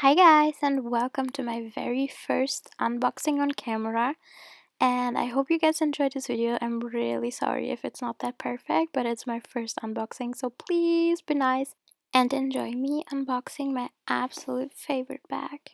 Hi guys, and welcome to my very first unboxing on camera. And I hope you guys enjoyed this video. I'm really sorry if it's not that perfect, but it's my first unboxing, so please be nice and enjoy me unboxing my absolute favorite bag.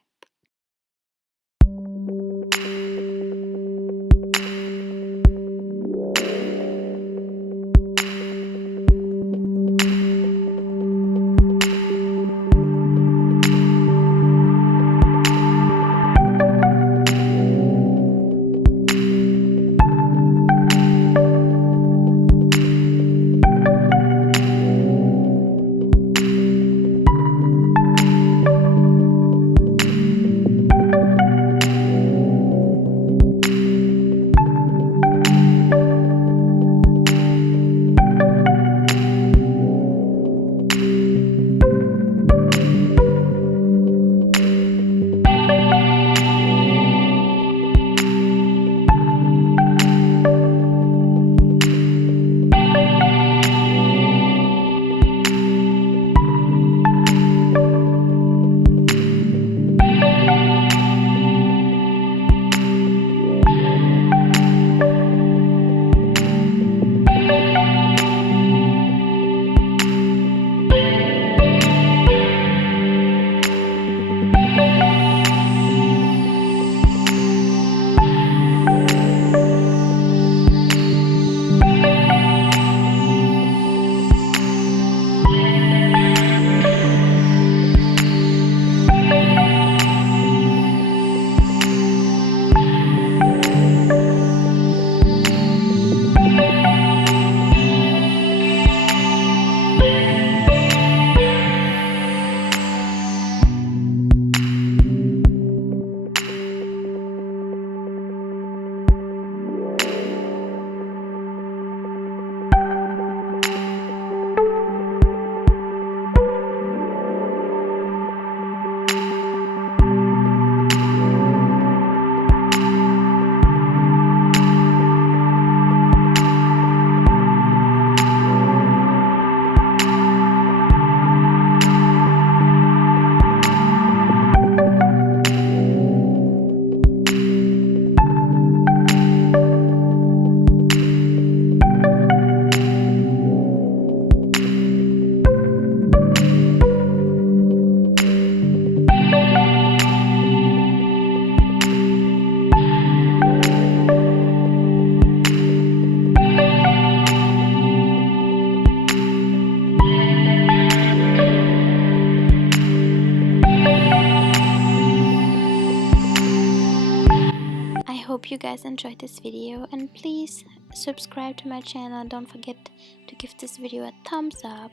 I hope you guys enjoyed this video, and please subscribe to my channel and don't forget to give this video a thumbs up.